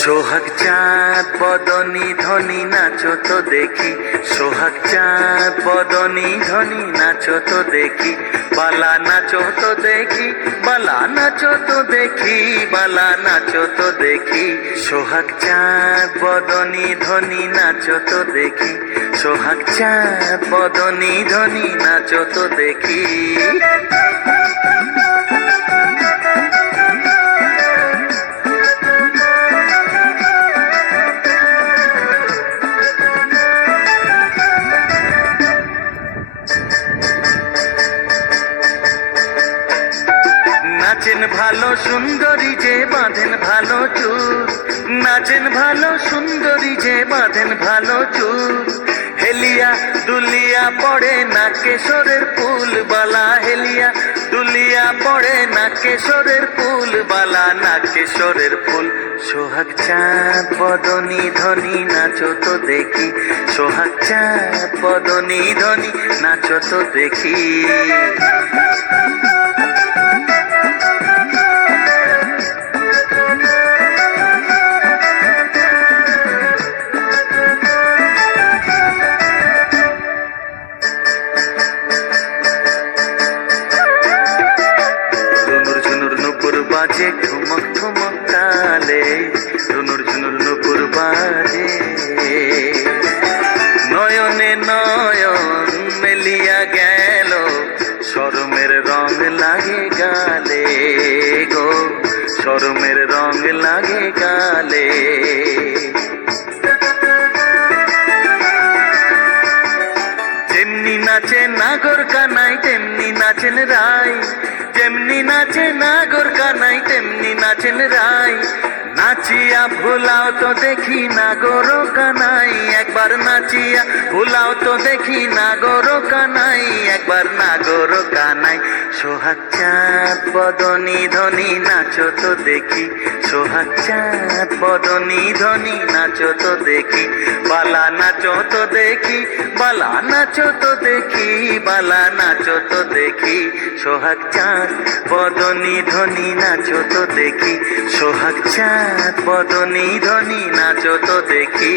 সোহাগ চাঁদ বদনী ধ্বনি নাচো তো দেখি, সোহাগ চাঁদ বদনী ধ্বনি নাচো তো দেখি, বালা নাচো তো দেখি, বালা নাচো তো দেখি, বালা নাচো তো দেখি। সোহাগ চাঁদ বদনী ধ্বনি নাচো তো দেখি, সোহাগ চাঁদ বদনী ধ্বনি নাচো তো দেখি। নাচেন ভালো সুন্দরী যে বাঁধেন ভালো চুল, নাচেন ভালো সুন্দরী যে বাঁধেন ভালো চুল, হেলিয়া দুলিয়া পড়ে না কেশরের ফুল বালা, হেলিয়া দুলিয়া পড়ে না কেশরের ফুল বালা, না কেশরের ফুল। সোহাগ চাঁদ বদনী ধ্বনি নাচো তো দেখি, সোহাগ চাঁদ বদনী ধ্বনি নাচো তো দেখি। বাজে ঠুমক ঠুমক তালে, ঝুনুর ঝুনুর নুপুর বাজে, নয়নে নয়ন মেলিয়া গেল, শরমের রং লাগে গালে গো, শরমের রং লাগে গালে। যেমনি নাচে নাগর কানাই তেমনি নাচেন রাই, যেমনি নাচে নাগর কানাই তেমনি নাচেন রাই, নাচিয়া ভুলাও তো দেখি নাগর কানাই, একবার নাচিয়া ভুলাও তো দেখি নাগর কানাই, একবার নাগর কানাই। সোহাগ চাঁদ বদনী ধ্বনি নাচো তো দেখি, সোহাগ চাঁদ বদনী ধ্বনি নাচো তো দেখি, বালা নাচো তো দেখি, বালা নাচো তো দেখি, বালা নাচো তো দেখি। সোহাগ চাঁদ বদনী ধ্বনি নাচো তো দেখি, সোহাগ চাঁদ বদনী ধ্বনি নাচো তো দেখি।